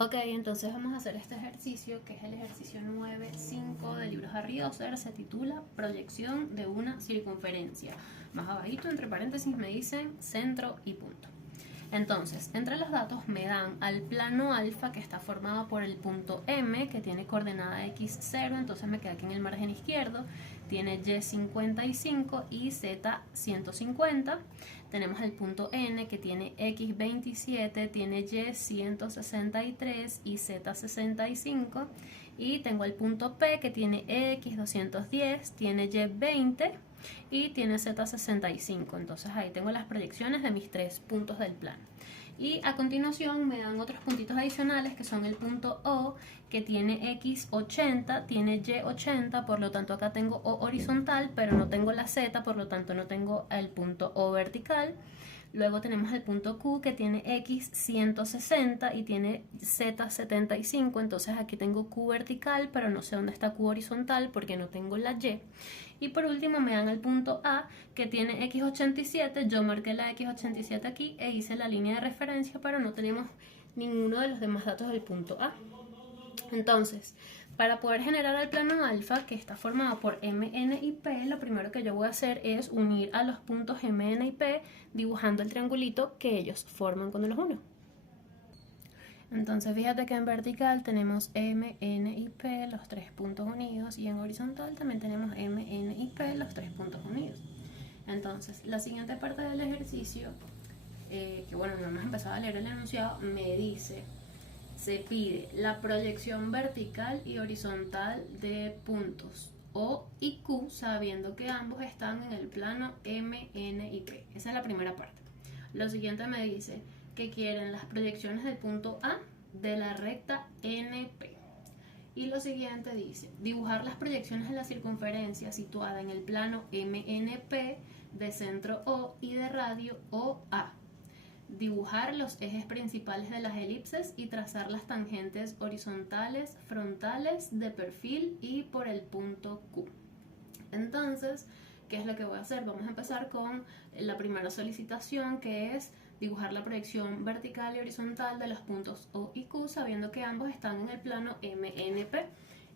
Ok, entonces vamos a hacer este ejercicio que es el ejercicio 9.5 del libro Harry Osser. Se titula Proyección de una circunferencia. Más abajito, entre paréntesis, me dicen centro y punto. Entonces, entre los datos me dan al plano alfa, que está formado por el punto M, que tiene coordenada x0, entonces me queda aquí en el margen izquierdo. Tiene y55 y z150. Tenemos el punto N, que tiene x27, tiene y163 y z65. Y tengo el punto P, que tiene x210, tiene y20 y tiene z65. Entonces ahí tengo las proyecciones de mis tres puntos del plano. Y a continuación me dan otros puntitos adicionales, que son el punto O, que tiene x80, tiene y80, por lo tanto acá tengo O horizontal, pero no tengo la z, por lo tanto no tengo el punto O vertical. Luego tenemos el punto Q, que tiene x160 y tiene z75, entonces aquí tengo Q vertical, pero no sé dónde está Q horizontal porque no tengo la Y. Y por último me dan el punto A, que tiene x87, yo marqué la x87 aquí e hice la línea de referencia, pero no tenemos ninguno de los demás datos del punto A. Entonces, para poder generar el plano alfa, que está formado por M, N y P, lo primero que yo voy a hacer es unir a los puntos M, N y P dibujando el triangulito que ellos forman cuando los uno. Entonces fíjate que en vertical tenemos M, N y P, los tres puntos unidos, y en horizontal también tenemos M, N y P, los tres puntos unidos. Entonces, la siguiente parte del ejercicio, que bueno, no hemos empezado a leer el enunciado, me dice: se pide la proyección vertical y horizontal de puntos O y Q, sabiendo que ambos están en el plano M, N y P. Esa es la primera parte. Lo siguiente me dice que quieren las proyecciones del punto A de la recta NP. Y lo siguiente dice: dibujar las proyecciones de la circunferencia situada en el plano MNP de centro O y de radio OA. Dibujar los ejes principales de las elipses y trazar las tangentes horizontales, frontales, de perfil y por el punto Q. Entonces, ¿qué es lo que voy a hacer? Vamos a empezar con la primera solicitación, que es dibujar la proyección vertical y horizontal de los puntos O y Q, sabiendo que ambos están en el plano MNP.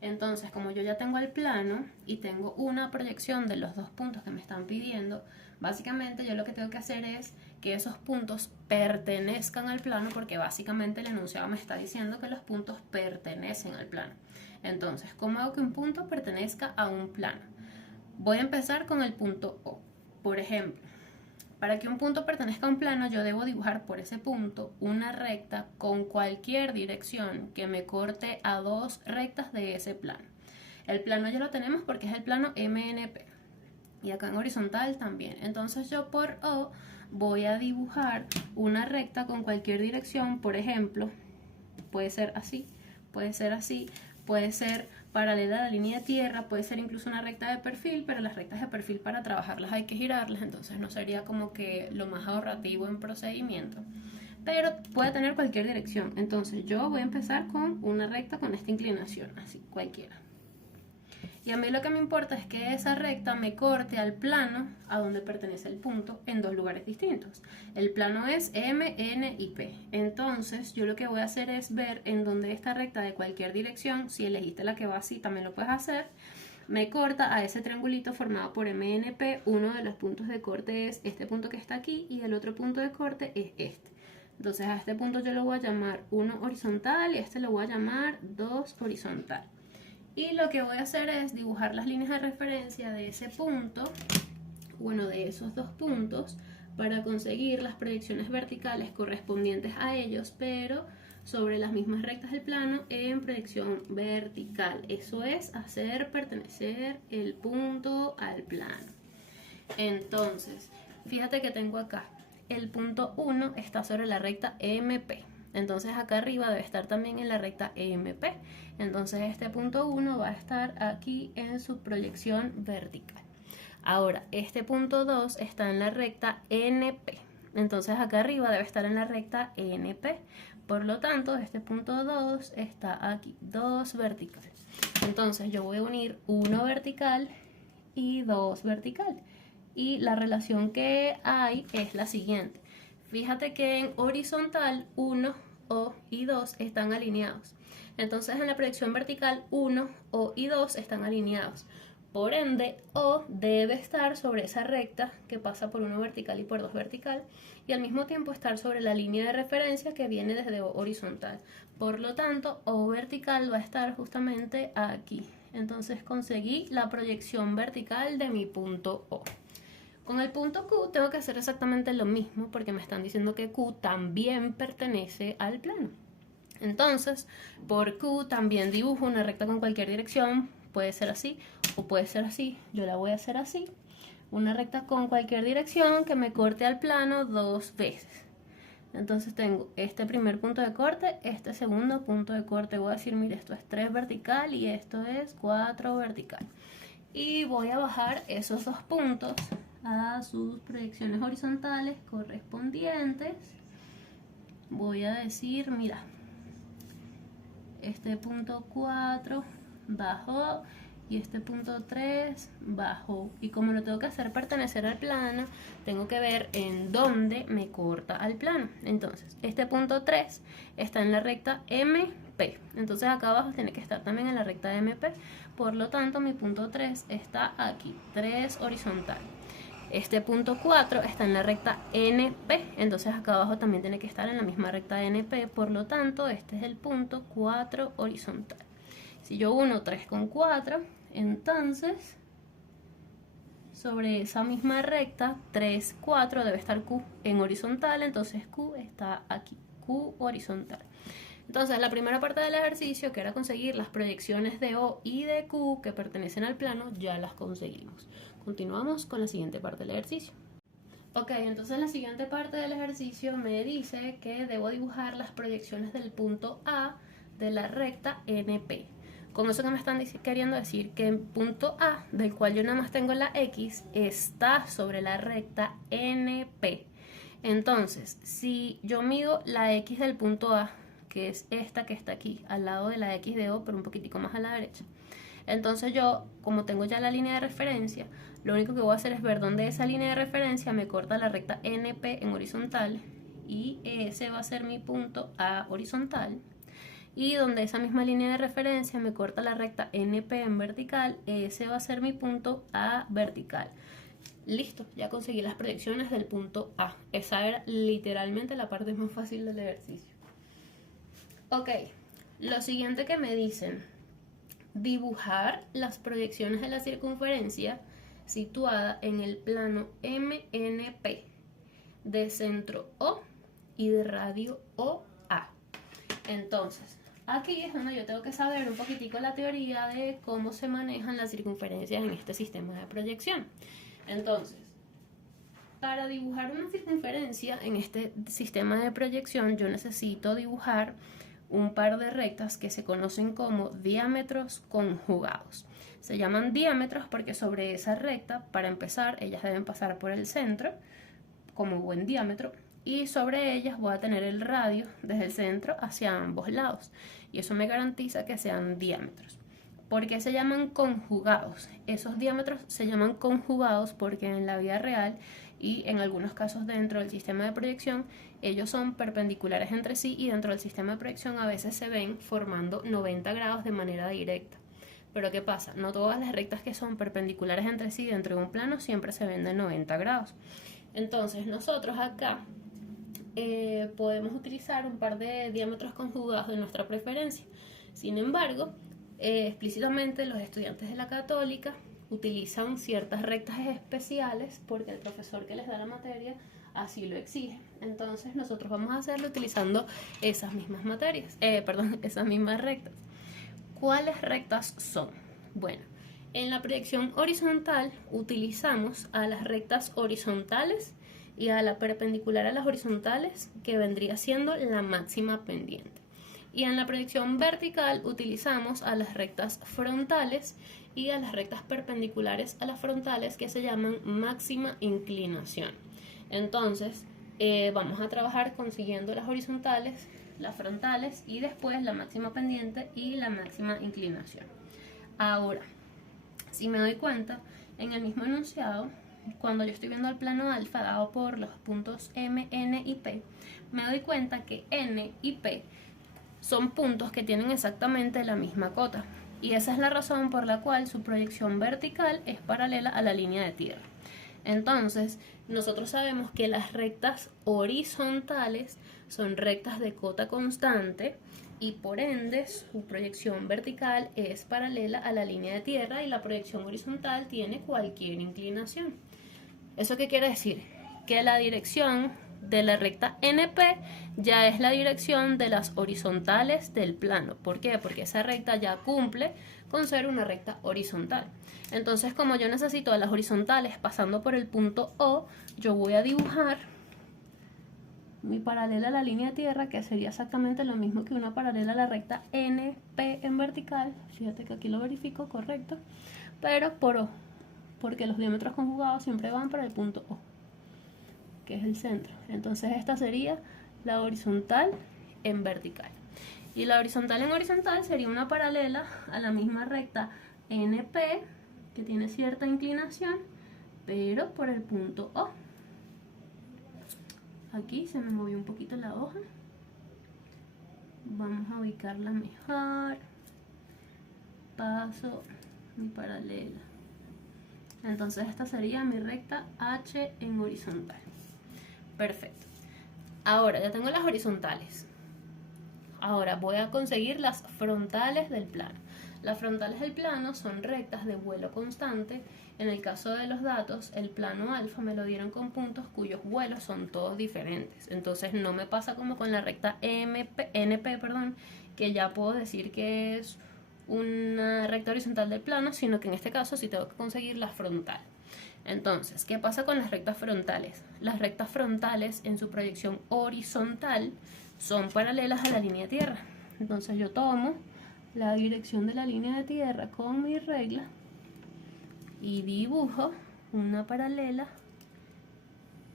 Entonces, como yo ya tengo el plano y tengo una proyección de los dos puntos que me están pidiendo, básicamente yo lo que tengo que hacer es que esos puntos pertenezcan al plano, porque básicamente el enunciado me está diciendo que los puntos pertenecen al plano. Entonces, ¿cómo hago que un punto pertenezca a un plano? Voy a empezar con el punto O. Por ejemplo, para que un punto pertenezca a un plano, yo debo dibujar por ese punto una recta con cualquier dirección que me corte a dos rectas de ese plano. El plano ya lo tenemos porque es el plano MNP. Y acá en horizontal también. Entonces yo por O voy a dibujar una recta con cualquier dirección. Por ejemplo, puede ser así, puede ser así, puede ser paralela a la línea de tierra, puede ser incluso una recta de perfil, pero las rectas de perfil para trabajarlas hay que girarlas, entonces no sería como que lo más ahorrativo en procedimiento, pero puede tener cualquier dirección. Entonces yo voy a empezar con una recta con esta inclinación, así, cualquiera. Y a mí lo que me importa es que esa recta me corte al plano a donde pertenece el punto en dos lugares distintos. El plano es M, N y P. Entonces yo lo que voy a hacer es ver en donde esta recta de cualquier dirección, si elegiste la que va así también lo puedes hacer, me corta a ese triangulito formado por MNP. Uno de los puntos de corte es este punto que está aquí y el otro punto de corte es este. Entonces a este punto yo lo voy a llamar 1 horizontal y a este lo voy a llamar 2 horizontal. Y lo que voy a hacer es dibujar las líneas de referencia de ese punto, bueno, de esos dos puntos, para conseguir las proyecciones verticales correspondientes a ellos, pero sobre las mismas rectas del plano en proyección vertical. Eso es hacer pertenecer el punto al plano. Entonces, fíjate que tengo acá el punto 1 está sobre la recta MP. Entonces acá arriba debe estar también en la recta MP. Entonces este punto 1 va a estar aquí en su proyección vertical. Ahora, este punto 2 está en la recta NP. Entonces acá arriba debe estar en la recta NP. Por lo tanto, este punto 2 está aquí, 2 vertical. Entonces yo voy a unir 1 vertical y 2 vertical. Y la relación que hay es la siguiente. Fíjate que en horizontal 1 O y 2 están alineados. Entonces en la proyección vertical 1, O y 2 están alineados. Por ende, O debe estar sobre esa recta que pasa por 1 vertical y por 2 vertical, y al mismo tiempo estar sobre la línea de referencia que viene desde O horizontal. Por lo tanto, O vertical va a estar justamente aquí. Entonces conseguí la proyección vertical de mi punto O. Con el punto Q tengo que hacer exactamente lo mismo porque me están diciendo que Q también pertenece al plano. Entonces, por Q también dibujo una recta con cualquier dirección. Puede ser así o puede ser así. Yo la voy a hacer así. Una recta con cualquier dirección que me corte al plano 2 veces. Entonces tengo este primer punto de corte, este segundo punto de corte. Voy a decir, mire, esto es 3 vertical y esto es 4 vertical. Y voy a bajar esos 2 puntos a sus proyecciones horizontales correspondientes. Voy a decir, mira, este punto 4 bajó y este punto 3 bajó, y como lo tengo que hacer pertenecer al plano, tengo que ver en dónde me corta al plano. Entonces este punto 3 está en la recta MP, entonces acá abajo tiene que estar también en la recta MP. Por lo tanto mi punto 3 está aquí, 3 horizontal. Este punto 4 está en la recta NP, entonces acá abajo también tiene que estar en la misma recta NP. Por lo tanto, este es el punto 4 horizontal. Si yo uno 3 con 4, entonces sobre esa misma recta 3, 4 debe estar Q en horizontal, entonces Q está aquí, Q horizontal. Entonces la primera parte del ejercicio, que era conseguir las proyecciones de O y de Q que pertenecen al plano, ya las conseguimos. Continuamos con la siguiente parte del ejercicio. Ok, entonces la siguiente parte del ejercicio me dice que debo dibujar las proyecciones del punto A de la recta NP. Con eso que me están queriendo decir que el punto A, del cual yo nada más tengo la X, está sobre la recta NP. Entonces, si yo mido la X del punto A, que es esta que está aquí, al lado de la X de O, pero un poquitico más a la derecha, entonces yo, como tengo ya la línea de referencia, lo único que voy a hacer es ver dónde esa línea de referencia me corta la recta NP en horizontal, y ese va a ser mi punto A horizontal. Y donde esa misma línea de referencia me corta la recta NP en vertical, ese va a ser mi punto A vertical. Listo, ya conseguí las proyecciones del punto A. Esa era literalmente la parte más fácil del ejercicio. Ok, lo siguiente que me dicen: dibujar las proyecciones de la circunferencia situada en el plano MNP de centro O y de radio OA. Entonces, aquí es donde yo tengo que saber un poquitico la teoría de cómo se manejan las circunferencias en este sistema de proyección. Entonces, para dibujar una circunferencia en este sistema de proyección, yo necesito dibujar un par de rectas que se conocen como diámetros conjugados. Se llaman diámetros porque sobre esa recta, para empezar, ellas deben pasar por el centro como buen diámetro, y sobre ellas voy a tener el radio desde el centro hacia ambos lados, y eso me garantiza que sean diámetros. ¿Por qué se llaman conjugados? Esos diámetros se llaman conjugados porque en la vida real y en algunos casos dentro del sistema de proyección, ellos son perpendiculares entre sí, y dentro del sistema de proyección a veces se ven formando 90 grados de manera directa. Pero ¿qué pasa? No todas las rectas que son perpendiculares entre sí dentro de un plano siempre se ven de 90 grados. Entonces nosotros acá podemos utilizar un par de diámetros conjugados de nuestra preferencia. Sin embargo, explícitamente los estudiantes de la Católica utilizan ciertas rectas especiales porque el profesor que les da la materia así lo exige. Entonces nosotros vamos a hacerlo utilizando esas mismas esas mismas rectas. ¿Cuáles rectas son? Bueno, en la proyección horizontal utilizamos a las rectas horizontales y a la perpendicular a las horizontales, que vendría siendo la máxima pendiente. Y en la proyección vertical utilizamos a las rectas frontales y a las rectas perpendiculares a las frontales, que se llaman máxima inclinación. Entonces vamos a trabajar consiguiendo las horizontales, las frontales y después la máxima pendiente y la máxima inclinación. Ahora, si me doy cuenta, en el mismo enunciado cuando yo estoy viendo el plano alfa dado por los puntos M, N y P, me doy cuenta que N y P son puntos que tienen exactamente la misma cota. Y esa es la razón por la cual su proyección vertical es paralela a la línea de tierra. Entonces, nosotros sabemos que las rectas horizontales son rectas de cota constante y por ende su proyección vertical es paralela a la línea de tierra y la proyección horizontal tiene cualquier inclinación. ¿Eso qué quiere decir? Que la dirección de la recta NP ya es la dirección de las horizontales del plano. ¿Por qué? Porque esa recta ya cumple con ser una recta horizontal. Entonces, como yo necesito a las horizontales pasando por el punto O, yo voy a dibujar mi paralela a la línea de tierra, que sería exactamente lo mismo que una paralela a la recta NP en vertical. Fíjate que aquí lo verifico, correcto, pero por O, porque los diámetros conjugados siempre van para el punto O, que es el centro. Entonces esta sería la horizontal en vertical. Y la horizontal en horizontal sería una paralela a la misma recta NP, que tiene cierta inclinación, pero por el punto O. Aquí se me movió un poquito la hoja. Vamos a ubicarla mejor. Paso mi paralela. Entonces esta sería mi recta H en horizontal. Perfecto. Ahora ya tengo las horizontales. Ahora voy a conseguir las frontales del plano. Las frontales del plano son rectas de vuelo constante. En el caso de los datos, el plano alfa me lo dieron con puntos cuyos vuelos son todos diferentes. Entonces no me pasa como con la recta NP, que ya puedo decir que es una recta horizontal del plano, sino que en este caso sí tengo que conseguir la frontal. Entonces, ¿qué pasa con las rectas frontales? Las rectas frontales en su proyección horizontal son paralelas a la línea de tierra. Entonces yo tomo la dirección de la línea de tierra con mi regla y dibujo una paralela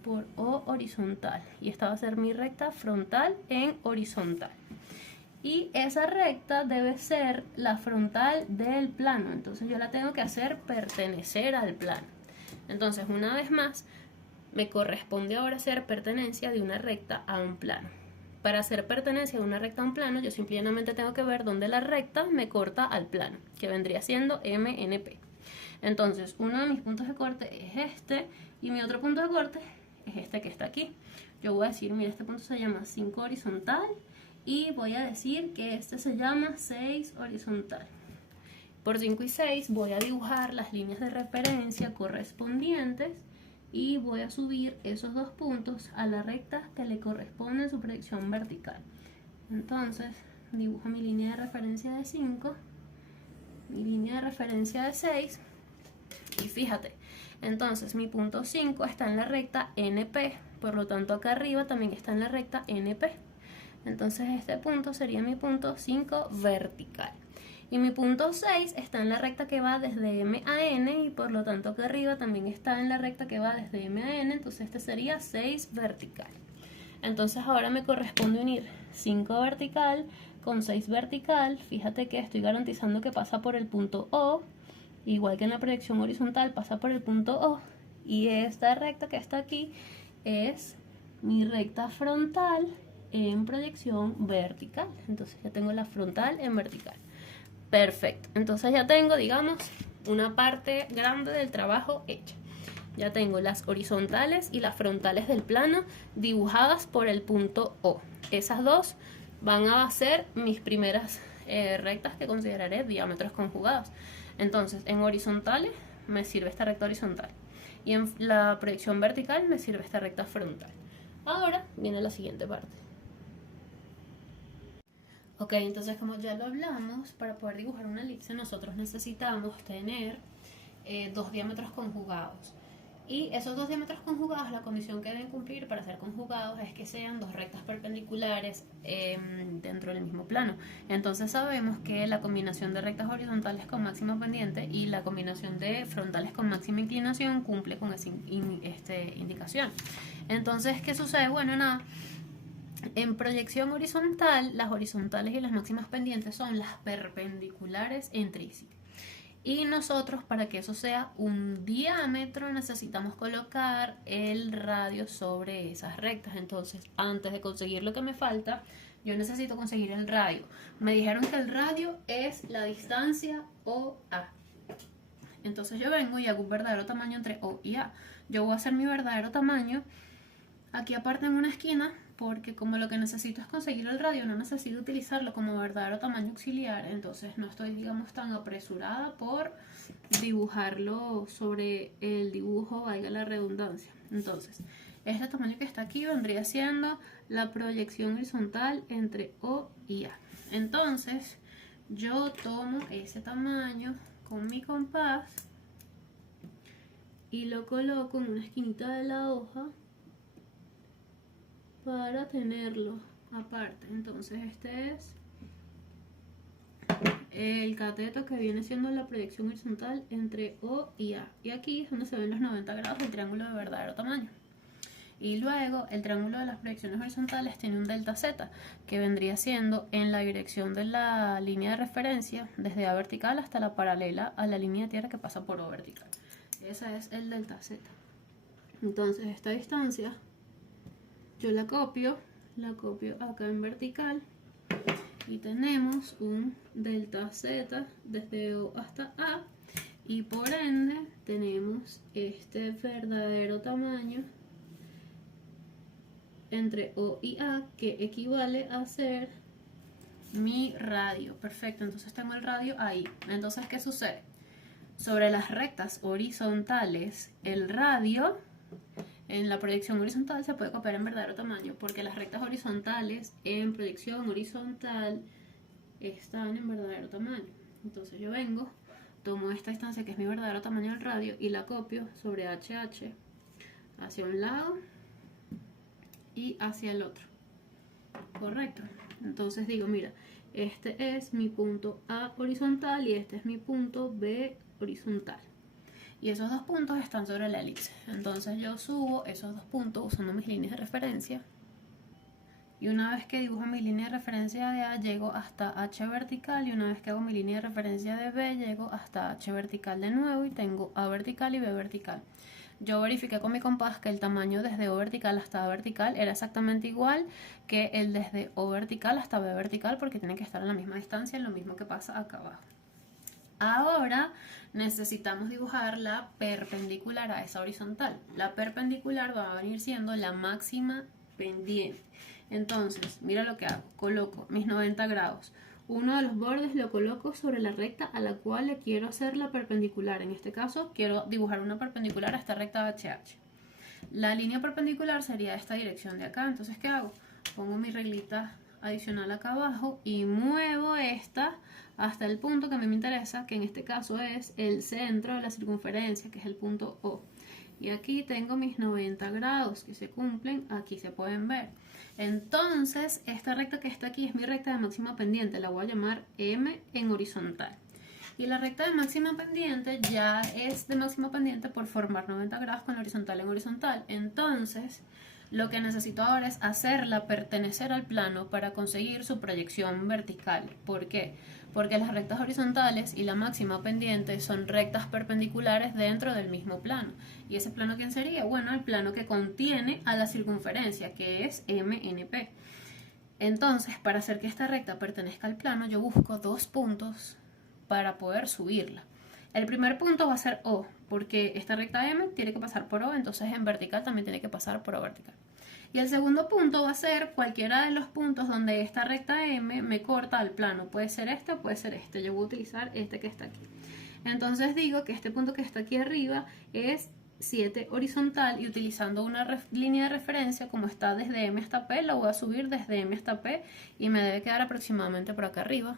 por O horizontal. Y esta va a ser mi recta frontal en horizontal. Y esa recta debe ser la frontal del plano. Entonces yo la tengo que hacer pertenecer al plano. Entonces, una vez más, me corresponde ahora hacer pertenencia de una recta a un plano. Para hacer pertenencia de una recta a un plano, yo simplemente tengo que ver dónde la recta me corta al plano, que vendría siendo MNP. Entonces, uno de mis puntos de corte es este, y mi otro punto de corte es este que está aquí. Yo voy a decir, mira, este punto se llama 5 horizontal, y voy a decir que este se llama 6 horizontal. Por 5 y 6 voy a dibujar las líneas de referencia correspondientes y voy a subir esos dos puntos a la recta que le corresponde en su proyección vertical. Entonces dibujo mi línea de referencia de 5, mi línea de referencia de 6 y fíjate, entonces mi punto 5 está en la recta NP, por lo tanto acá arriba también está en la recta NP. Entonces este punto sería mi punto 5 vertical. Y mi punto 6 está en la recta que va desde M a N y por lo tanto acá arriba también está en la recta que va desde M a N, entonces este sería 6 vertical. Entonces ahora me corresponde unir 5 vertical con 6 vertical. Fíjate que estoy garantizando que pasa por el punto O, igual que en la proyección horizontal pasa por el punto O. Y esta recta que está aquí es mi recta frontal en proyección vertical. Entonces ya tengo la frontal en vertical. Perfecto, entonces ya tengo, digamos, una parte grande del trabajo hecha. Ya tengo las horizontales y las frontales del plano dibujadas por el punto O. Esas dos van a ser mis primeras rectas que consideraré diámetros conjugados. Entonces, en horizontales me sirve esta recta horizontal y en la proyección vertical me sirve esta recta frontal. Ahora viene la siguiente parte. Ok, entonces como ya lo hablamos, para poder dibujar una elipse nosotros necesitamos tener dos diámetros conjugados. Y esos dos diámetros conjugados, la condición que deben cumplir para ser conjugados es que sean dos rectas perpendiculares dentro del mismo plano. Entonces sabemos que la combinación de rectas horizontales con máxima pendiente y la combinación de frontales con máxima inclinación cumple con esa indicación. Entonces, ¿qué sucede? Bueno, nada. En proyección horizontal, las horizontales y las máximas pendientes son las perpendiculares entre sí. Y nosotros, para que eso sea un diámetro, necesitamos colocar el radio sobre esas rectas. Entonces, antes de conseguir lo que me falta, yo necesito conseguir el radio. Me dijeron que el radio es la distancia OA. Entonces yo vengo y hago un verdadero tamaño entre O y A. Yo voy a hacer mi verdadero tamaño aquí aparte en una esquina, porque como lo que necesito es conseguir el radio, no necesito utilizarlo como verdadero tamaño auxiliar, entonces no estoy, digamos, tan apresurada por dibujarlo sobre el dibujo, valga la redundancia. Entonces, este tamaño que está aquí vendría siendo la proyección horizontal entre O y A. Entonces, yo tomo ese tamaño con mi compás y lo coloco en una esquinita de la hoja para tenerlo aparte. Entonces este es el cateto que viene siendo la proyección horizontal entre O y A. Y aquí es donde se ven los 90 grados del triángulo de verdadero tamaño. Y luego el triángulo de las proyecciones horizontales tiene un delta Z, que vendría siendo en la dirección de la línea de referencia, desde A vertical hasta la paralela a la línea de tierra que pasa por O vertical. Ese es el delta Z. Entonces esta distancia yo la copio acá en vertical y tenemos un delta Z desde O hasta A, y por ende tenemos este verdadero tamaño entre O y A, que equivale a ser mi radio. Perfecto, entonces tengo el radio ahí. Entonces, ¿qué sucede? Sobre las rectas horizontales, el radio en la proyección horizontal se puede copiar en verdadero tamaño, porque las rectas horizontales en proyección horizontal están en verdadero tamaño. Entonces yo vengo, tomo esta distancia que es mi verdadero tamaño del radio y la copio sobre HH hacia un lado y hacia el otro. Correcto. Entonces digo, mira, este es mi punto A horizontal y este es mi punto B horizontal. Y esos dos puntos están sobre la elipse. Entonces yo subo esos dos puntos usando mis líneas de referencia. Y una vez que dibujo mi línea de referencia de A, llego hasta H vertical. Y una vez que hago mi línea de referencia de B, llego hasta H vertical de nuevo. Y tengo A vertical y B vertical. Yo verifiqué con mi compás que el tamaño desde O vertical hasta A vertical era exactamente igual que el desde O vertical hasta B vertical, porque tienen que estar a la misma distancia, lo mismo que pasa acá abajo. Ahora necesitamos dibujar la perpendicular a esa horizontal. La perpendicular va a venir siendo la máxima pendiente. Entonces, mira lo que hago. Coloco mis 90 grados. Uno de los bordes lo coloco sobre la recta a la cual le quiero hacer la perpendicular. En este caso, quiero dibujar una perpendicular a esta recta HH. La línea perpendicular sería esta dirección de acá. Entonces, ¿qué hago? Pongo mi reglita adicional acá abajo y muevo esta hasta el punto que a mí me interesa, que en este caso es el centro de la circunferencia, que es el punto O. Y aquí tengo mis 90 grados que se cumplen, aquí se pueden ver. Entonces, esta recta que está aquí es mi recta de máxima pendiente, la voy a llamar M en horizontal. Y la recta de máxima pendiente ya es de máxima pendiente por formar 90 grados con la horizontal en horizontal. Entonces, lo que necesito ahora es hacerla pertenecer al plano para conseguir su proyección vertical. ¿Por qué? Porque las rectas horizontales y la máxima pendiente son rectas perpendiculares dentro del mismo plano. ¿Y ese plano quién sería? Bueno, el plano que contiene a la circunferencia, que es MNP. Entonces, para hacer que esta recta pertenezca al plano, yo busco dos puntos para poder subirla. El primer punto va a ser O, porque esta recta M tiene que pasar por O, entonces en vertical también tiene que pasar por O vertical. Y el segundo punto va a ser cualquiera de los puntos donde esta recta M me corta al plano. Puede ser este o puede ser este. Yo voy a utilizar este que está aquí. Entonces digo que este punto que está aquí arriba es 7 horizontal, y utilizando una línea de referencia, como está desde M hasta P, la voy a subir desde M hasta P y me debe quedar aproximadamente por acá arriba.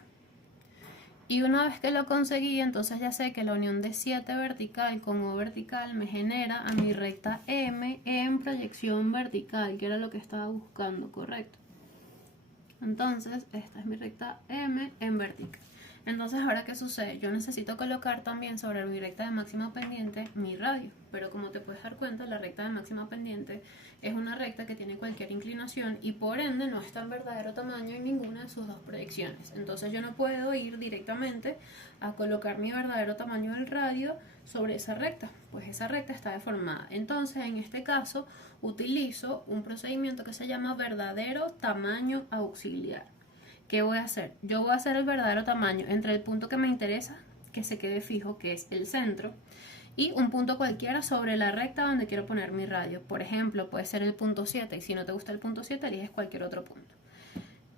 Y una vez que lo conseguí, entonces ya sé que la unión de 7 vertical con O vertical me genera a mi recta M en proyección vertical, que era lo que estaba buscando, correcto. Entonces, esta es mi recta M en vertical. Entonces, ¿ahora qué sucede? Yo necesito colocar también sobre mi recta de máxima pendiente mi radio, pero como te puedes dar cuenta, la recta de máxima pendiente es una recta que tiene cualquier inclinación y por ende no está en verdadero tamaño en ninguna de sus dos proyecciones. Entonces yo no puedo ir directamente a colocar mi verdadero tamaño del radio sobre esa recta, pues esa recta está deformada. Entonces, en este caso, utilizo un procedimiento que se llama verdadero tamaño auxiliar. ¿Qué voy a hacer? Yo voy a hacer el verdadero tamaño entre el punto que me interesa, que se quede fijo, que es el centro, y un punto cualquiera sobre la recta donde quiero poner mi radio. Por ejemplo, puede ser el punto 7, y si no te gusta el punto 7, eliges cualquier otro punto.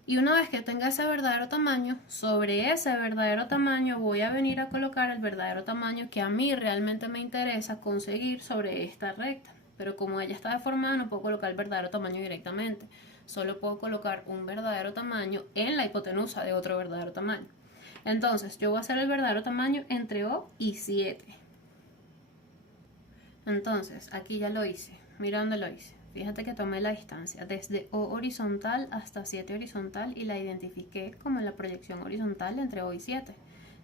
Y una vez que tenga ese verdadero tamaño, sobre ese verdadero tamaño voy a venir a colocar el verdadero tamaño que a mí realmente me interesa conseguir sobre esta recta. Pero como ella está deformada, no puedo colocar el verdadero tamaño directamente. Solo puedo colocar un verdadero tamaño en la hipotenusa de otro verdadero tamaño. Entonces, yo voy a hacer el verdadero tamaño entre O y 7. Entonces, aquí ya lo hice. Mira dónde lo hice. Fíjate que tomé la distancia desde O horizontal hasta 7 horizontal y la identifiqué como la proyección horizontal entre O y 7.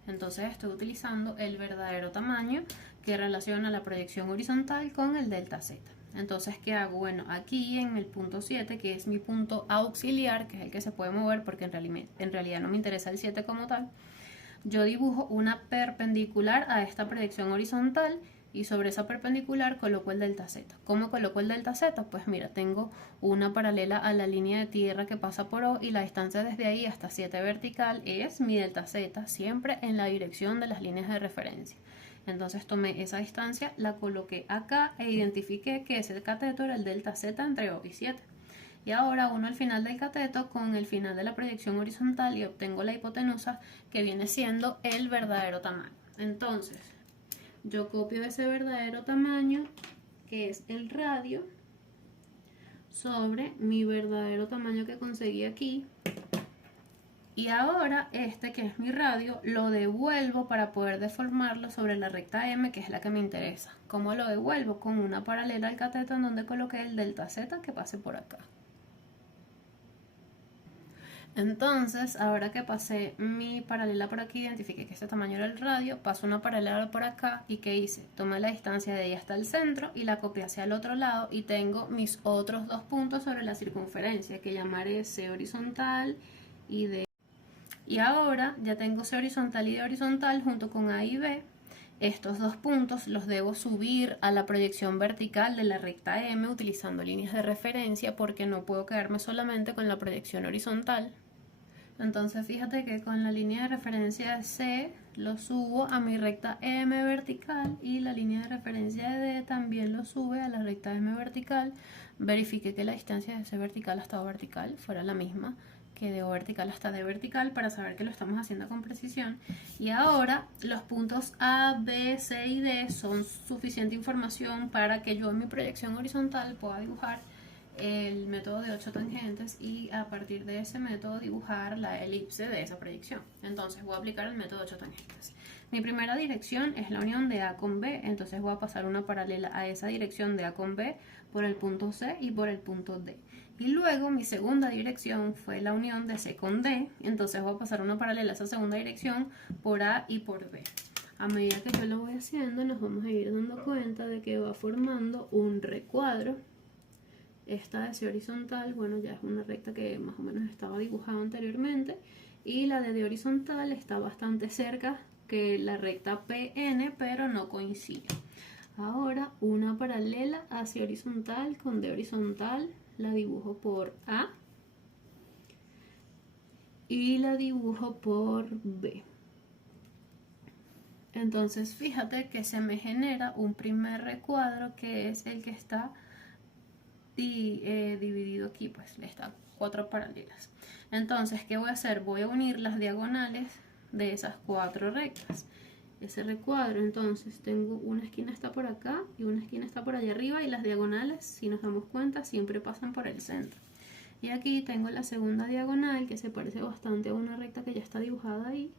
Entonces estoy utilizando el verdadero tamaño que relaciona la proyección horizontal con el delta Z. Entonces, ¿qué hago? Bueno, aquí en el punto 7, que es mi punto auxiliar, que es el que se puede mover porque en realidad no me interesa el 7 como tal, yo dibujo una perpendicular a esta proyección horizontal y sobre esa perpendicular coloco el delta Z. ¿Cómo coloco el delta Z? Pues mira, tengo una paralela a la línea de tierra que pasa por O y la distancia desde ahí hasta 7 vertical es mi delta Z, siempre en la dirección de las líneas de referencia. Entonces tomé esa distancia, la coloqué acá e identifiqué que ese cateto era el delta Z entre O y 7. Y ahora uno al final del cateto con el final de la proyección horizontal y obtengo la hipotenusa que viene siendo el verdadero tamaño. Entonces, yo copio ese verdadero tamaño que es el radio sobre mi verdadero tamaño que conseguí aquí. Y ahora este que es mi radio lo devuelvo para poder deformarlo sobre la recta M, que es la que me interesa. ¿Cómo lo devuelvo? Con una paralela al cateto en donde coloqué el delta Z que pase por acá. Entonces, ahora que pasé mi paralela por aquí, identifiqué que este tamaño era el radio, paso una paralela por acá y ¿qué hice? Tomé la distancia de ella hasta el centro y la copié hacia el otro lado y tengo mis otros dos puntos sobre la circunferencia que llamaré C horizontal y D. Y ahora ya tengo C horizontal y D horizontal junto con A y B. Estos dos puntos los debo subir a la proyección vertical de la recta M utilizando líneas de referencia porque no puedo quedarme solamente con la proyección horizontal. Entonces fíjate que con la línea de referencia C lo subo a mi recta M vertical y la línea de referencia de D también lo sube a la recta M vertical. Verifique que la distancia de C vertical hasta O vertical fuera la misma que de O vertical hasta D vertical para saber que lo estamos haciendo con precisión. Y ahora los puntos A, B, C y D son suficiente información para que yo en mi proyección horizontal pueda dibujar el método de 8 tangentes y a partir de ese método dibujar la elipse de esa proyección. Entonces voy a aplicar el método de 8 tangentes. Mi primera dirección es la unión de A con B, entonces voy a pasar una paralela a esa dirección de A con B por el punto C y por el punto D. Y luego mi segunda dirección fue la unión de C con D, entonces voy a pasar una paralela a esa segunda dirección por A y por B. A medida que yo lo voy haciendo nos vamos a ir dando cuenta de que va formando un recuadro. Esta de C horizontal, bueno, ya es una recta que más o menos estaba dibujada anteriormente y la de D horizontal está bastante cerca que la recta PN, pero no coincide. Ahora una paralela hacia horizontal con D horizontal, la dibujo por A y la dibujo por B. Entonces fíjate que se me genera un primer recuadro que es el que está dividido aquí, pues le está 4 paralelas. Entonces, ¿qué voy a hacer? Voy a unir las diagonales de esas 4 rectas. Ese recuadro, entonces, tengo una esquina está por acá y una esquina está por allá arriba y las diagonales, si nos damos cuenta, siempre pasan por el centro. Y aquí tengo la segunda diagonal que se parece bastante a una recta que ya está dibujada ahí.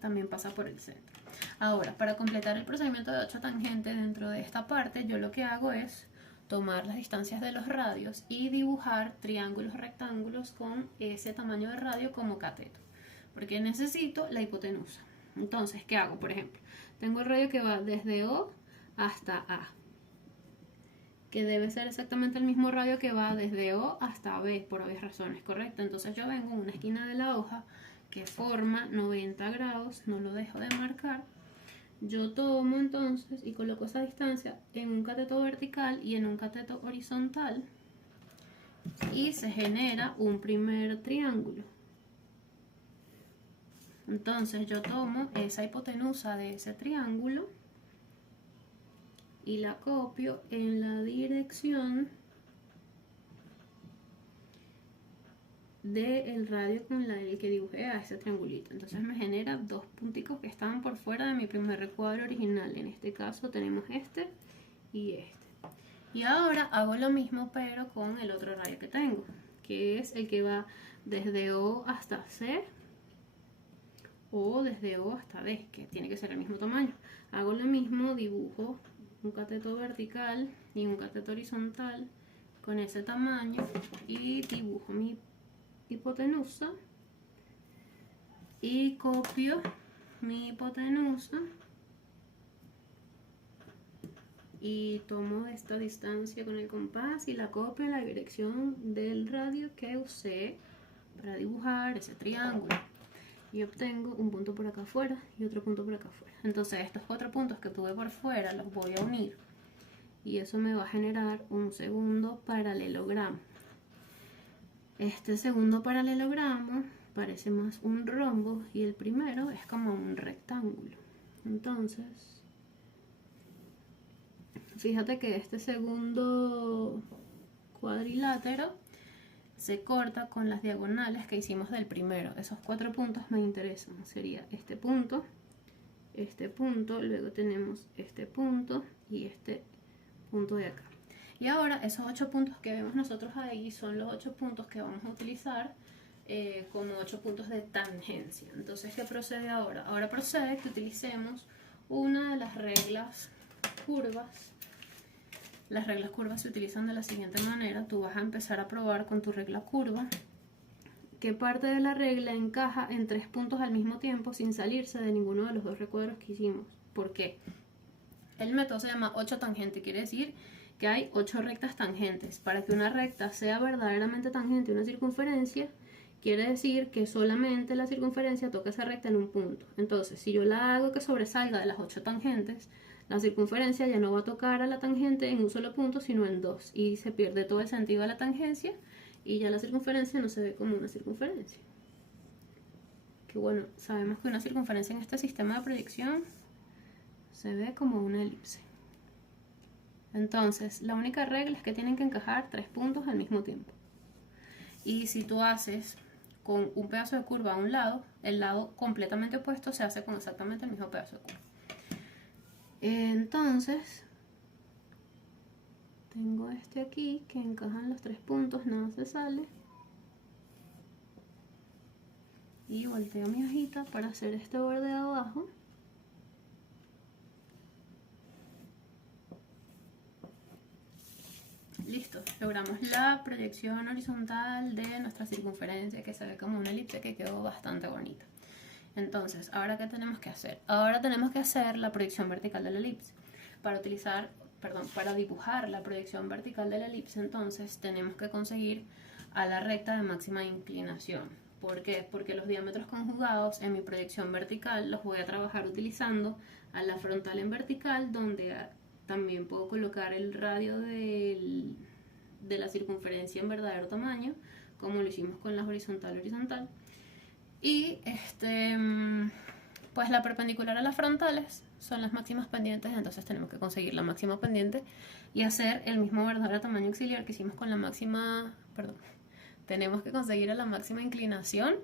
También pasa por el centro. Ahora, para completar el procedimiento de 8 tangentes dentro de esta parte, yo lo que hago es tomar las distancias de los radios y dibujar triángulos rectángulos con ese tamaño de radio como cateto. porque necesito la hipotenusa. Entonces, ¿qué hago? Por ejemplo, tengo el radio que va desde O hasta A, que debe ser exactamente el mismo radio que va desde O hasta B, por obvias razones, ¿correcto? Entonces yo vengo en una esquina de la hoja que forma 90 grados, no lo dejo de marcar. Yo tomo entonces y coloco esa distancia en un cateto vertical y en un cateto horizontal y se genera un primer triángulo. Entonces yo tomo esa hipotenusa de ese triángulo y la copio en la dirección del radio con el que dibujé a ese triangulito. Entonces me genera dos punticos que estaban por fuera de mi primer recuadro original. En este caso tenemos este y este. Y ahora hago lo mismo pero con el otro radio que tengo, que es el que va desde O hasta C o desde O hasta D, que tiene que ser el mismo tamaño. Hago lo mismo, dibujo un cateto vertical y un cateto horizontal con ese tamaño y dibujo mi hipotenusa y copio mi hipotenusa y tomo esta distancia con el compás y la copio en la dirección del radio que usé para dibujar ese triángulo y obtengo un punto por acá afuera y otro punto por acá afuera. Entonces estos 4 puntos que tuve por fuera los voy a unir y eso me va a generar un segundo paralelogramo. Este segundo paralelogramo parece más un rombo y el primero es como un rectángulo. Entonces, fíjate que este segundo cuadrilátero se corta con las diagonales que hicimos del primero. Esos 4 puntos me interesan. Sería este punto, luego tenemos este punto y este punto de acá. Y ahora esos 8 puntos que vemos nosotros ahí son los 8 puntos que vamos a utilizar como 8 puntos de tangencia. Entonces, ¿qué procede ahora? Ahora procede que utilicemos una de las reglas curvas. Las reglas curvas se utilizan de la siguiente manera. Tú vas a empezar a probar con tu regla curva qué parte de la regla encaja en 3 puntos al mismo tiempo sin salirse de ninguno de los 2 recuadros que hicimos. ¿Por qué? El método se llama 8 tangente, quiere decir que hay 8 rectas tangentes. Para que una recta sea verdaderamente tangente a una circunferencia, quiere decir que solamente la circunferencia toca esa recta en un punto. Entonces, si yo la hago que sobresalga de las 8 tangentes, la circunferencia ya no va a tocar a la tangente en un solo punto, sino en 2. Y se pierde todo el sentido de la tangencia y ya la circunferencia no se ve como una circunferencia. Que bueno, sabemos que una circunferencia en este sistema de proyección se ve como una elipse. Entonces, la única regla es que tienen que encajar 3 puntos al mismo tiempo. Y si tú haces con un pedazo de curva a un lado, el lado completamente opuesto se hace con exactamente el mismo pedazo de curva. Entonces, tengo este aquí que encajan los 3 puntos, nada se sale. Y volteo mi hojita para hacer este borde de abajo. Listo, logramos la proyección horizontal de nuestra circunferencia que se ve como una elipse que quedó bastante bonita. Entonces, ¿ahora qué tenemos que hacer? Ahora tenemos que hacer la proyección vertical de la elipse. Para dibujar la proyección vertical de la elipse, entonces tenemos que conseguir a la recta de máxima inclinación. ¿Por qué? Porque los diámetros conjugados en mi proyección vertical los voy a trabajar utilizando a la frontal en vertical, donde también puedo colocar el radio de la circunferencia en verdadero tamaño, como lo hicimos con la horizontal. Y pues la perpendicular a las frontales son las máximas pendientes, entonces tenemos que conseguir la máxima pendiente y hacer el mismo verdadero tamaño auxiliar que hicimos con la máxima, tenemos que conseguir a la máxima inclinación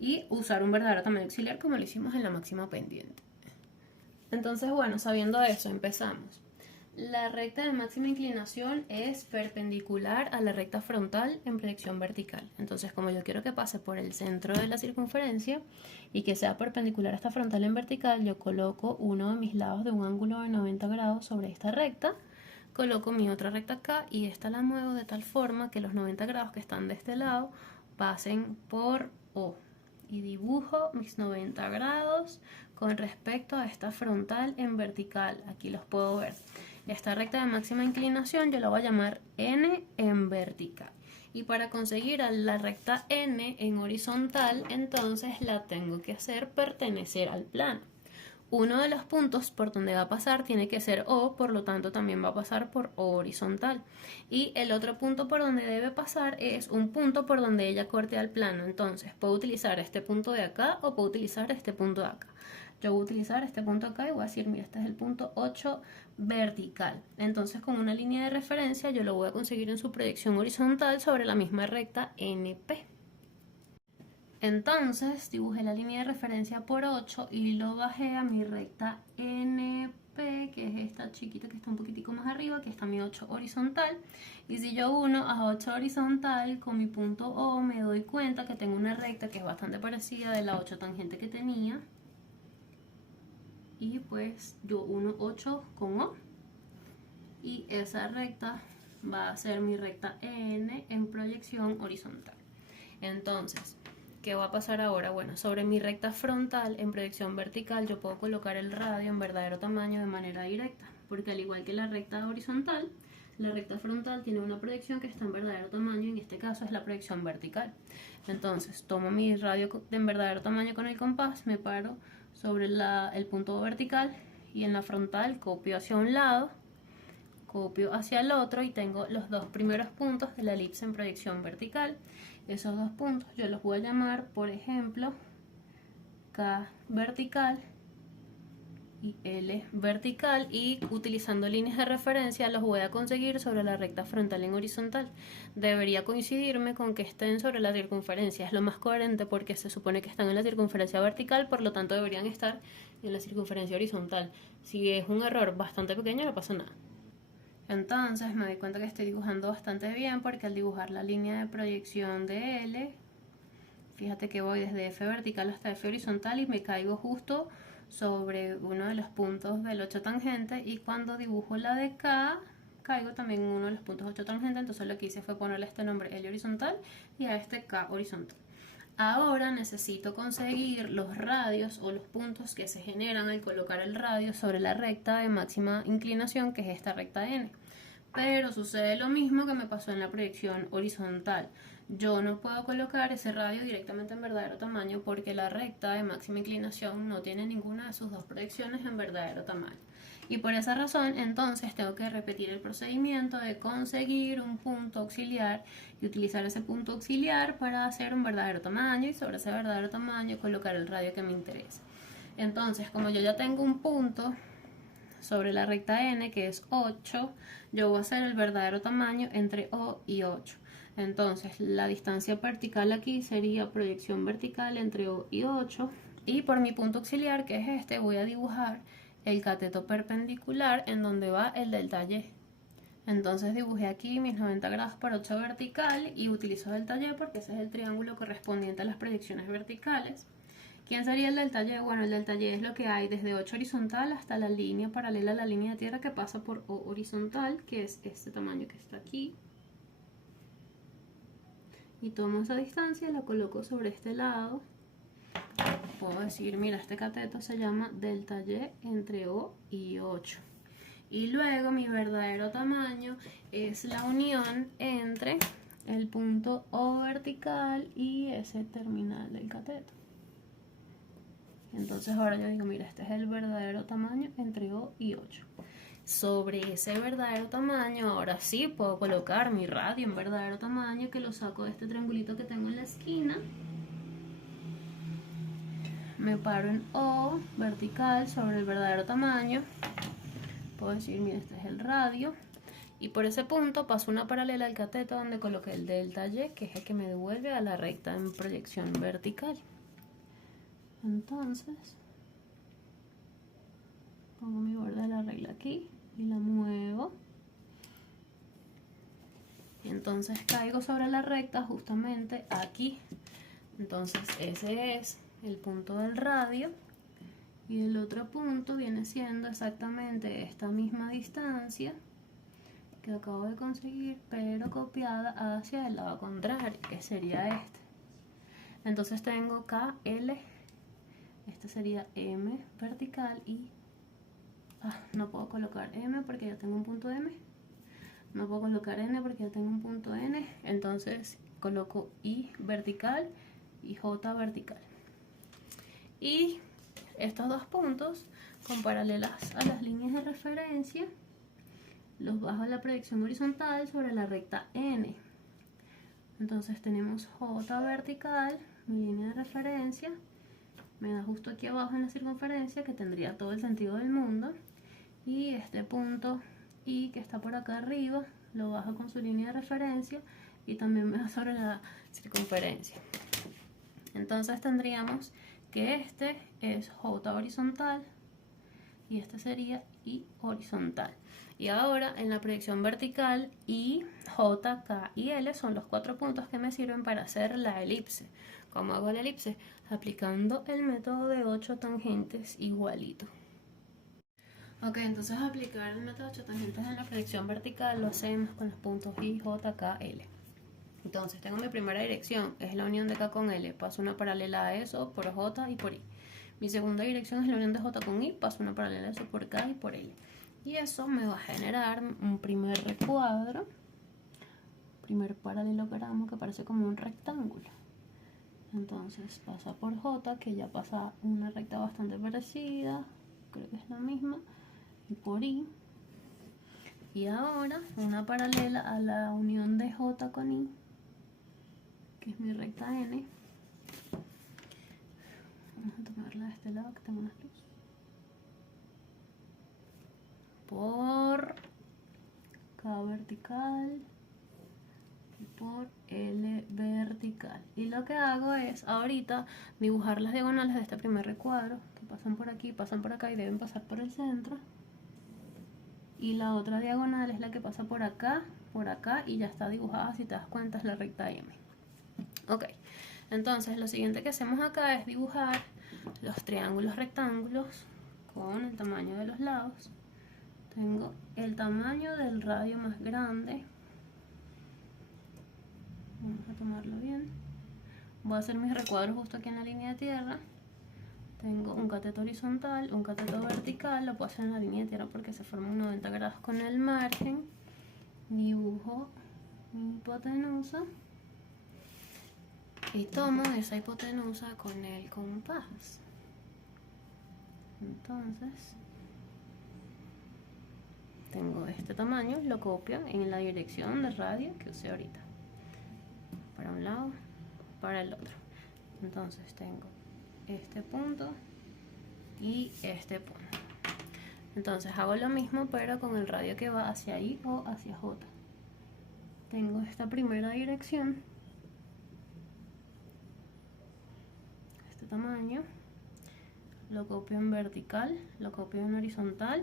y usar un verdadero tamaño auxiliar como lo hicimos en la máxima pendiente. Entonces, bueno, sabiendo eso, empezamos. La recta de máxima inclinación es perpendicular a la recta frontal en proyección vertical. Entonces, como yo quiero que pase por el centro de la circunferencia y que sea perpendicular a esta frontal en vertical, yo coloco uno de mis lados de un ángulo de 90 grados sobre esta recta, coloco mi otra recta acá y esta la muevo de tal forma que los 90 grados que están de este lado pasen por O. y dibujo mis 90 grados con respecto a esta frontal en vertical. Aquí los puedo ver. Esta recta de máxima inclinación yo la voy a llamar N en vertical. Y para conseguir a la recta N en horizontal, entonces la tengo que hacer pertenecer al plano. Uno de los puntos por donde va a pasar tiene que ser O, por lo tanto también va a pasar por O horizontal. Y el otro punto por donde debe pasar es un punto por donde ella corte al plano. Entonces puedo utilizar este punto de acá o puedo utilizar este punto de acá. Yo voy a utilizar este punto acá y voy a decir, mira, este es el punto 8 vertical. Entonces con una línea de referencia yo lo voy a conseguir en su proyección horizontal sobre la misma recta NP. Entonces dibujé la línea de referencia por 8 y lo bajé a mi recta NP, que es esta chiquita que está un poquitico más arriba, que está mi 8 horizontal. Y si yo uno a 8 horizontal con mi punto O, me doy cuenta que tengo una recta que es bastante parecida de la 8 tangente que tenía. Y pues yo uno 8 con O. Y esa recta va a ser mi recta N en proyección horizontal. Entonces, ¿qué va a pasar ahora? Bueno, sobre mi recta frontal en proyección vertical yo puedo colocar el radio en verdadero tamaño de manera directa, porque al igual que la recta horizontal, la recta frontal tiene una proyección que está en verdadero tamaño y en este caso es la proyección vertical. Entonces tomo mi radio en verdadero tamaño con el compás, me paro sobre el punto vertical y en la frontal copio hacia un lado, copio hacia el otro y tengo los dos primeros puntos de la elipse en proyección vertical. Esos dos puntos yo los voy a llamar, por ejemplo, K vertical y L vertical, y utilizando líneas de referencia los voy a conseguir sobre la recta frontal en horizontal. Debería coincidirme con que estén sobre la circunferencia, es lo más coherente porque se supone que están en la circunferencia vertical, por lo tanto deberían estar en la circunferencia horizontal. Si es un error bastante pequeño no pasa nada. Entonces me doy cuenta que estoy dibujando bastante bien porque al dibujar la línea de proyección de L, fíjate que voy desde F vertical hasta F horizontal y me caigo justo sobre uno de los puntos del 8 tangente, y cuando dibujo la de K caigo también en uno de los puntos 8 tangente. Entonces lo que hice fue ponerle este nombre L horizontal y a este K horizontal. Ahora necesito conseguir los radios o los puntos que se generan al colocar el radio sobre la recta de máxima inclinación, que es esta recta N. Pero sucede lo mismo que me pasó en la proyección horizontal. Yo no puedo colocar ese radio directamente en verdadero tamaño porque la recta de máxima inclinación no tiene ninguna de sus dos proyecciones en verdadero tamaño. Y por esa razón, entonces, tengo que repetir el procedimiento de conseguir un punto auxiliar y utilizar ese punto auxiliar para hacer un verdadero tamaño y sobre ese verdadero tamaño colocar el radio que me interesa. Entonces, como yo ya tengo un punto sobre la recta N, que es 8, yo voy a hacer el verdadero tamaño entre O y 8. Entonces, la distancia vertical aquí sería proyección vertical entre O y 8. Y por mi punto auxiliar, que es este, voy a dibujar el cateto perpendicular en donde va el delta Y. Entonces dibujé aquí mis 90 grados por 8 vertical y utilizo delta Y porque ese es el triángulo correspondiente a las proyecciones verticales. ¿Quién sería el delta Y? Bueno, el delta Y es lo que hay desde 8 horizontal hasta la línea paralela a la línea de tierra que pasa por O horizontal, que es este tamaño que está aquí. Y tomo esa distancia y la coloco sobre este lado. Puedo decir, mira, este cateto se llama delta Y entre O y 8. Y luego mi verdadero tamaño es la unión entre el punto O vertical y ese terminal del cateto. Entonces ahora yo digo, mira, este es el verdadero tamaño entre O y 8. Sobre ese verdadero tamaño, ahora sí puedo colocar mi radio en verdadero tamaño, que lo saco de este triangulito que tengo en la esquina. Me paro en O vertical sobre el verdadero tamaño. Puedo decir, mira, este es el radio. Y por ese punto paso una paralela al cateto donde coloqué el delta Y, que es el que me devuelve a la recta en proyección vertical. Entonces, pongo mi borde de la regla aquí y la muevo. Y entonces caigo sobre la recta justamente aquí. Entonces ese es el punto del radio. Y el otro punto viene siendo exactamente esta misma distancia que acabo de conseguir, pero copiada hacia el lado contrario, que sería este. Entonces tengo KL, este sería M vertical y no puedo colocar M porque ya tengo un punto M. No puedo colocar N porque ya tengo un punto N. Entonces coloco I vertical y J vertical. Y estos dos puntos con paralelas a las líneas de referencia los bajo a la proyección horizontal sobre la recta N. Entonces tenemos J vertical, mi línea de referencia, me da justo aquí abajo en la circunferencia, que tendría todo el sentido del mundo, y este punto I que está por acá arriba lo bajo con su línea de referencia y también me da sobre la circunferencia. Entonces tendríamos que este es J horizontal y este sería I horizontal. Y ahora en la proyección vertical, I, J, K y L son los 4 puntos que me sirven para hacer la elipse. ¿Cómo hago la elipse? Aplicando el método de 8 tangentes igualito. Ok, entonces aplicar el método de 8 tangentes en la proyección vertical lo hacemos con los puntos I, J, K, L. Entonces tengo mi primera dirección, es la unión de K con L, paso una paralela a eso por J y por I. Mi segunda dirección es la unión de J con I, paso una paralela a eso por K y por L. Y eso me va a generar un primer recuadro, primer paralelogramo que parece como un rectángulo. Entonces pasa por J, que ya pasa una recta bastante parecida, creo que es la misma, y por I. Y ahora una paralela a la unión de J con I, que es mi recta N. Vamos a tomarla de este lado que tengo más luz. Por K vertical y por L vertical. Y lo que hago es ahorita dibujar las diagonales de este primer recuadro, que pasan por aquí, pasan por acá y deben pasar por el centro. Y la otra diagonal es la que pasa por acá y ya está dibujada, si te das cuenta es la recta M. Ok, entonces lo siguiente que hacemos acá es dibujar los triángulos rectángulos con el tamaño de los lados. Tengo el tamaño del radio más grande. Vamos a tomarlo bien. Voy a hacer mis recuadros justo aquí en la línea de tierra. Tengo un cateto horizontal, un cateto vertical. Lo puedo hacer en la línea de tierra porque se forman 90 grados con el margen. Dibujo mi hipotenusa y tomo esa hipotenusa con el compás. Entonces tengo este tamaño, lo copio en la dirección de radio que usé ahorita, para un lado, para el otro. Entonces tengo este punto y este punto. Entonces hago lo mismo pero con el radio que va hacia I o hacia J. Tengo esta primera dirección, este tamaño, lo copio en vertical, lo copio en horizontal.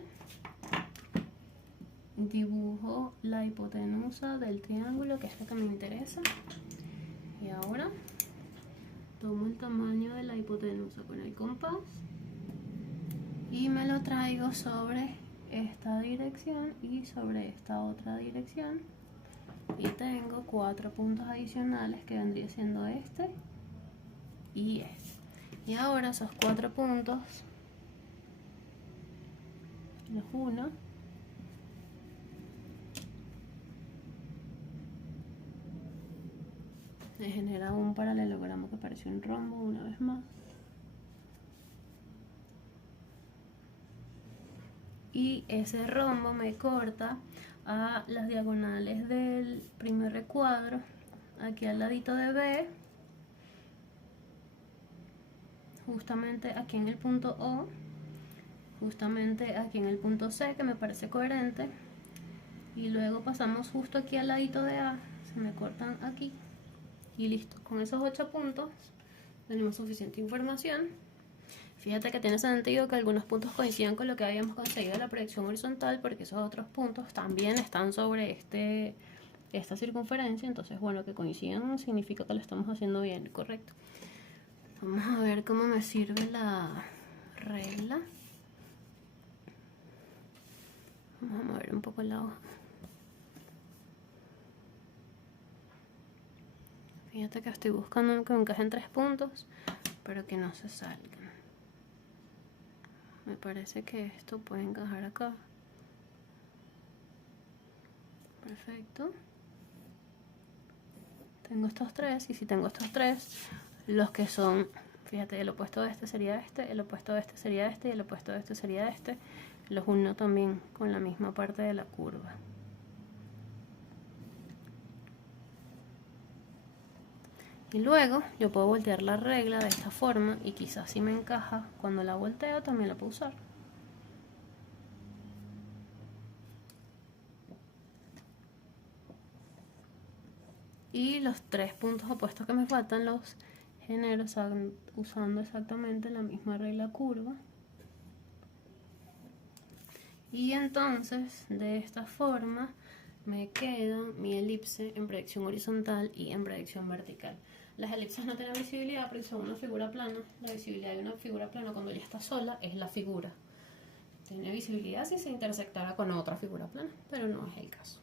Dibujo la hipotenusa del triángulo, que es lo que me interesa. Y ahora tomo el tamaño de la hipotenusa con el compás y me lo traigo sobre esta dirección y sobre esta otra dirección. Y tengo 4 puntos adicionales que vendría siendo este y este. Y ahora esos 4 puntos los uno. Me genera un paralelogramo que parece un rombo una vez más. Y ese rombo me corta a las diagonales del primer recuadro, aquí al ladito de B, justamente aquí en el punto O, justamente aquí en el punto C, que me parece coherente, y luego pasamos justo aquí al ladito de A, se me cortan aquí. Y listo, con esos 8 puntos tenemos suficiente información. Fíjate que tiene sentido que algunos puntos coincidan con lo que habíamos conseguido en la proyección horizontal, porque esos otros puntos también están sobre esta circunferencia. Entonces, bueno, que coincidan significa que lo estamos haciendo bien, correcto. Vamos a ver cómo me sirve la regla. Vamos a mover un poco la hoja. Fíjate que estoy buscando que encajen 3 puntos, pero que no se salgan. Me parece que esto puede encajar acá. Perfecto. Tengo estos 3, y si tengo estos 3, los que son, fíjate, el opuesto de este sería este, el opuesto de este sería este, y el opuesto de este sería este. Los uno también con la misma parte de la curva. Y luego yo puedo voltear la regla de esta forma, y quizás si me encaja, cuando la volteo también la puedo usar. Y los 3 puntos opuestos que me faltan los genero usando exactamente la misma regla curva. Y entonces de esta forma me queda mi elipse en proyección horizontal y en proyección vertical. Las elipses no tienen visibilidad porque son una figura plana. La visibilidad de una figura plana cuando ya está sola es la figura. Tiene visibilidad si se intersectara con otra figura plana, pero no es el caso.